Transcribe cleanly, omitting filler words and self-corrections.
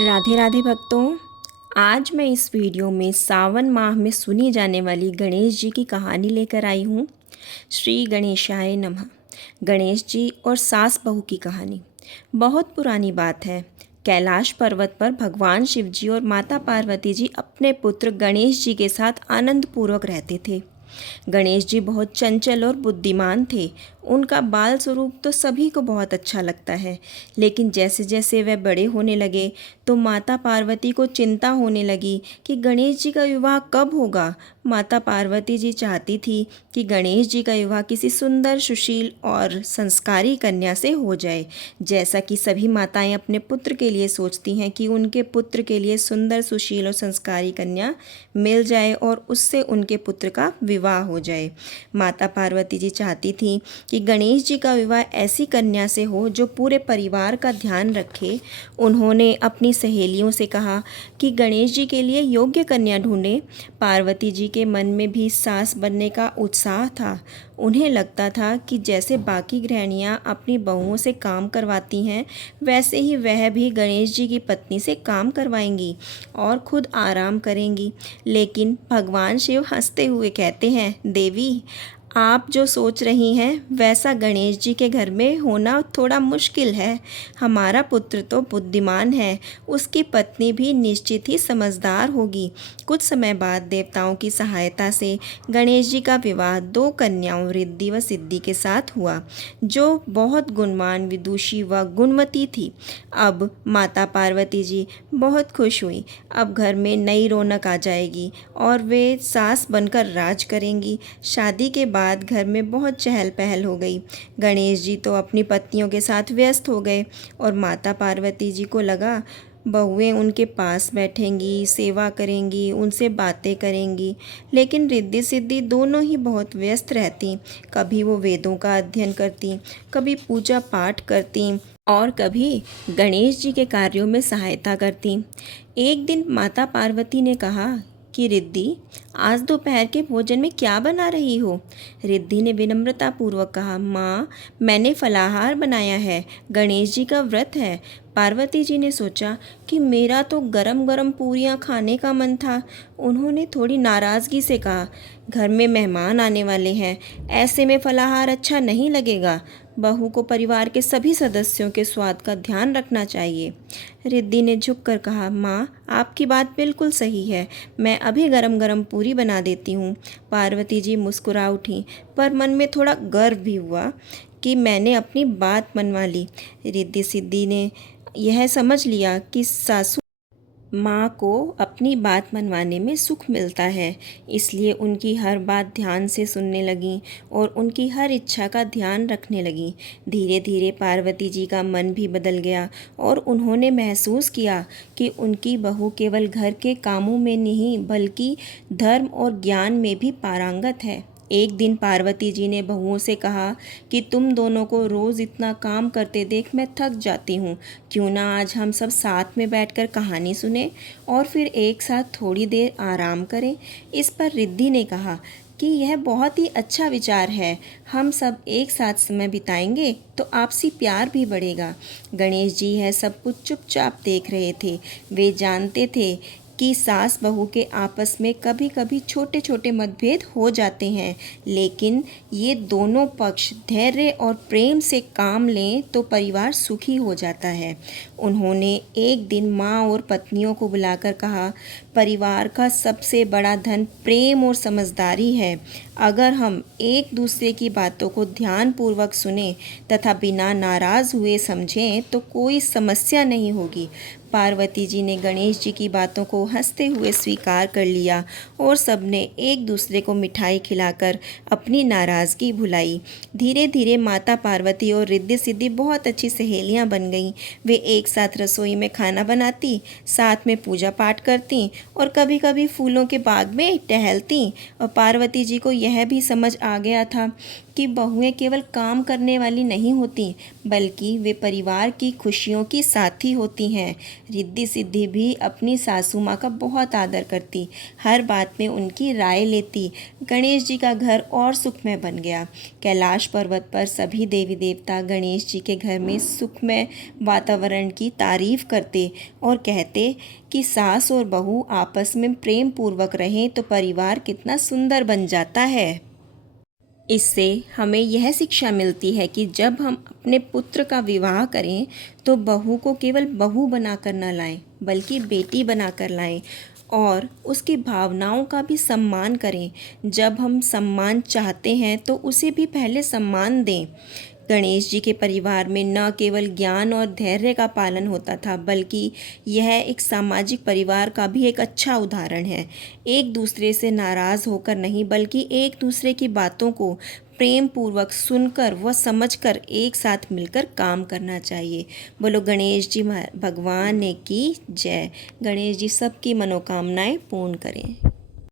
राधे राधे भक्तों। आज मैं इस वीडियो में सावन माह में सुनी जाने वाली गणेश जी की कहानी लेकर आई हूँ। श्री गणेशाय नमः। गणेश जी और सास बहू की कहानी बहुत पुरानी बात है। कैलाश पर्वत पर भगवान शिव जी और माता पार्वती जी अपने पुत्र गणेश जी के साथ आनंदपूर्वक रहते थे। गणेश जी बहुत चंचल और बुद्धिमान थे। उनका बाल स्वरूप तो सभी को बहुत अच्छा लगता है, लेकिन जैसे जैसे वह बड़े होने लगे तो माता पार्वती को चिंता होने लगी कि गणेश जी का विवाह कब होगा। माता पार्वती जी चाहती थी कि गणेश जी का विवाह किसी सुंदर, सुशील और संस्कारी कन्या से हो जाए, जैसा कि सभी माताएं अपने पुत्र के लिए सोचती हैं कि उनके पुत्र के लिए सुंदर, सुशील और संस्कारी कन्या मिल जाए और उससे उनके पुत्र का विवाह हो जाए। माता पार्वती जी चाहती थी कि गणेश जी का विवाह ऐसी कन्या से हो जो पूरे परिवार का ध्यान रखे। उन्होंने अपनी सहेलियों से कहा कि गणेश जी के लिए योग्य कन्या ढूंढें। पार्वती जी के मन में भी सास बनने का उत्साह था। उन्हें लगता था कि जैसे बाकी गृहिणियाँ अपनी बहुओं से काम करवाती हैं, वैसे ही वह भी गणेश जी की पत्नी से काम करवाएंगी और खुद आराम करेंगी। लेकिन भगवान शिव हंसते हुए कहते हैं, देवी, आप जो सोच रही हैं वैसा गणेश जी के घर में होना थोड़ा मुश्किल है। हमारा पुत्र तो बुद्धिमान है, उसकी पत्नी भी निश्चित ही समझदार होगी। कुछ समय बाद देवताओं की सहायता से गणेश जी का विवाह दो कन्याओं रिद्धि व सिद्धि के साथ हुआ, जो बहुत गुणवान, विदुषी व गुणवती थी। अब माता पार्वती जी बहुत खुश हुई। अब घर में नई रौनक आ जाएगी और वे सास बनकर राज करेंगी। शादी के बाद घर में बहुत चहल पहल हो गई। गणेश जी तो अपनी पत्नियों के साथ व्यस्त हो गए और माता पार्वती जी को लगा बहुएं उनके पास बैठेंगी, सेवा करेंगी, उनसे बातें करेंगी। लेकिन रिद्धि सिद्धि दोनों ही बहुत व्यस्त रहती। कभी वो वेदों का अध्ययन करती, कभी पूजा पाठ करती और कभी गणेश जी के कार्यों में सहायता करती। एक दिन माता पार्वती ने कहा कि रिद्धि, आज दोपहर के भोजन में क्या बना रही हो? रिद्धि ने विनम्रता पूर्वक कहा, माँ, मैंने फलाहार बनाया है, गणेश जी का व्रत है। पार्वती जी ने सोचा कि मेरा तो गरम गरम पूरियाँ खाने का मन था। उन्होंने थोड़ी नाराज़गी से कहा, घर में मेहमान आने वाले हैं, ऐसे में फलाहार अच्छा नहीं लगेगा। बहू को परिवार के सभी सदस्यों के स्वाद का ध्यान रखना चाहिए। रिद्धि ने झुककर कहा, माँ, आपकी बात बिल्कुल सही है, मैं अभी गरम गरम पूरी बना देती हूँ। पार्वती जी मुस्कुरा उठी, पर मन में थोड़ा गर्व भी हुआ कि मैंने अपनी बात मनवा ली। रिद्धि सिद्धि ने यह समझ लिया कि सासू माँ को अपनी बात मनवाने में सुख मिलता है, इसलिए उनकी हर बात ध्यान से सुनने लगीं और उनकी हर इच्छा का ध्यान रखने लगीं। धीरे धीरे पार्वती जी का मन भी बदल गया और उन्होंने महसूस किया कि उनकी बहू केवल घर के कामों में नहीं बल्कि धर्म और ज्ञान में भी पारंगत है। एक दिन पार्वती जी ने बहुओं से कहा कि तुम दोनों को रोज़ इतना काम करते देख मैं थक जाती हूँ। क्यों ना आज हम सब साथ में बैठकर कहानी सुने और फिर एक साथ थोड़ी देर आराम करें। इस पर रिद्धि ने कहा कि यह बहुत ही अच्छा विचार है। हम सब एक साथ समय बिताएंगे तो आपसी प्यार भी बढ़ेगा। गणेश जी यह सब कुछ चुपचाप देख रहे थे। वे जानते थे कि सास बहू के आपस में कभी कभी छोटे छोटे मतभेद हो जाते हैं, लेकिन ये दोनों पक्ष धैर्य और प्रेम से काम लें तो परिवार सुखी हो जाता है। उन्होंने एक दिन माँ और पत्नियों को बुलाकर कहा, परिवार का सबसे बड़ा धन प्रेम और समझदारी है। अगर हम एक दूसरे की बातों को ध्यानपूर्वक सुने तथा बिना नाराज़ हुए समझें तो कोई समस्या नहीं होगी। पार्वती जी ने गणेश जी की बातों को हंसते हुए स्वीकार कर लिया और सबने एक दूसरे को मिठाई खिलाकर अपनी नाराज़गी भुलाई। धीरे धीरे माता पार्वती और रिद्धि सिद्धि बहुत अच्छी सहेलियां बन गईं। वे एक साथ रसोई में खाना बनाती, साथ में पूजा पाठ करती और कभी कभी फूलों के बाग में टहलती। और पार्वती जी को यह भी समझ आ गया था कि बहुएं केवल काम करने वाली नहीं होती, बल्कि वे परिवार की खुशियों की साथी होती हैं। रिद्धि सिद्धि भी अपनी सासू माँ का बहुत आदर करती, हर बात में उनकी राय लेती। गणेश जी का घर और सुखमय बन गया। कैलाश पर्वत पर सभी देवी देवता गणेश जी के घर में सुखमय वातावरण की तारीफ करते और कहते कि सास और बहू आपस में प्रेम पूर्वक रहें तो परिवार कितना सुंदर बन जाता है। इससे हमें यह शिक्षा मिलती है कि जब हम अपने पुत्र का विवाह करें तो बहू को केवल बहू बनाकर न लाएं, बल्कि बेटी बनाकर लाएं और उसकी भावनाओं का भी सम्मान करें। जब हम सम्मान चाहते हैं तो उसे भी पहले सम्मान दें। गणेश जी के परिवार में न केवल ज्ञान और धैर्य का पालन होता था, बल्कि यह एक सामाजिक परिवार का भी एक अच्छा उदाहरण है। एक दूसरे से नाराज़ होकर नहीं, बल्कि एक दूसरे की बातों को प्रेम पूर्वक सुनकर व समझकर एक साथ मिलकर काम करना चाहिए। बोलो गणेश जी भगवान की जय। गणेश जी सबकी मनोकामनाएं पूर्ण करें।